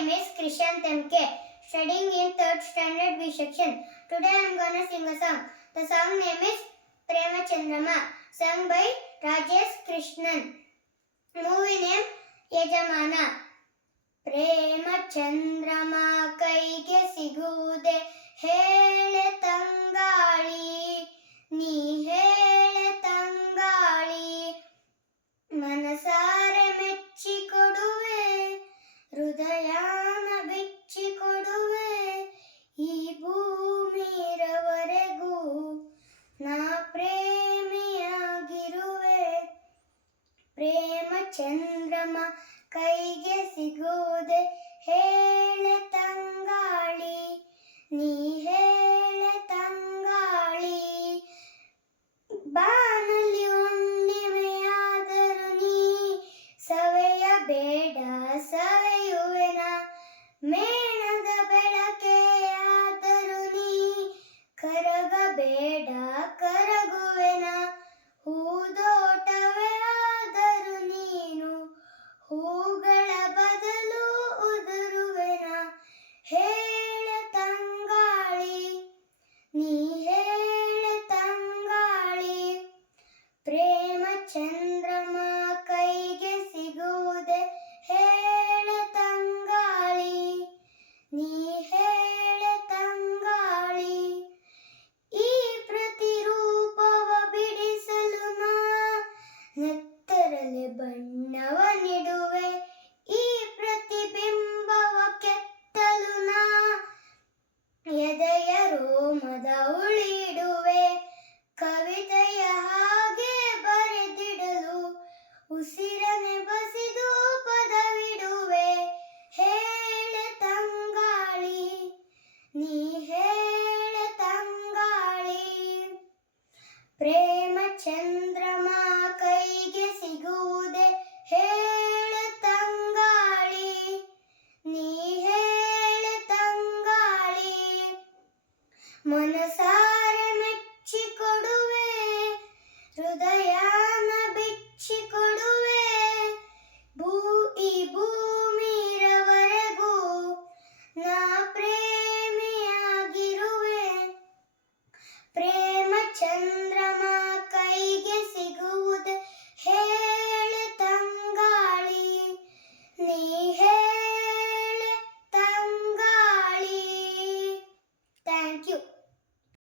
name is Krishan Temke, studying in 3rd standard B section. Today I am gonna sing a song. The song name is Prema Chandrama, sung by Rajesh Krishnan. Movie name Yajamana. ಪ್ರೇಮ ಚಂದ್ರಮ ಕೈಗೆ ಸಿಗುವುದೇ ಹೇಳೆ ತಂಗಾಳಿ, ನೀ ಹೇಳೆ ತಂಗಾಳಿ. ಮನಸಾರೆ ಮೆಚ್ಚಿಕೊಡುವೆ, ಹೃದಯಾನ ಬಿಚ್ಚಿಕೊಡುವೆ. ಈ ಭೂಮಿರವರೆಗೂ ನಾ ಪ್ರೇಮಿಯಾಗಿರುವೆ. ಪ್ರೇಮ ಚಂದ್ರಮ ಕೈಗೆ ಸಿಗುವುದೇ ಹೇಳೆ ತಂಗಾಳಿ, ನೀ ಹೇಳೆ ತಂಗಾಳಿ. ಬಾನಲ್ಲಿ ಹುಣ್ಣಿಮೆಯಾದರೂ ನೀ ಸವೆಯಬೇಡ, ಸವೆಯುವೆನ. ಮೇಣ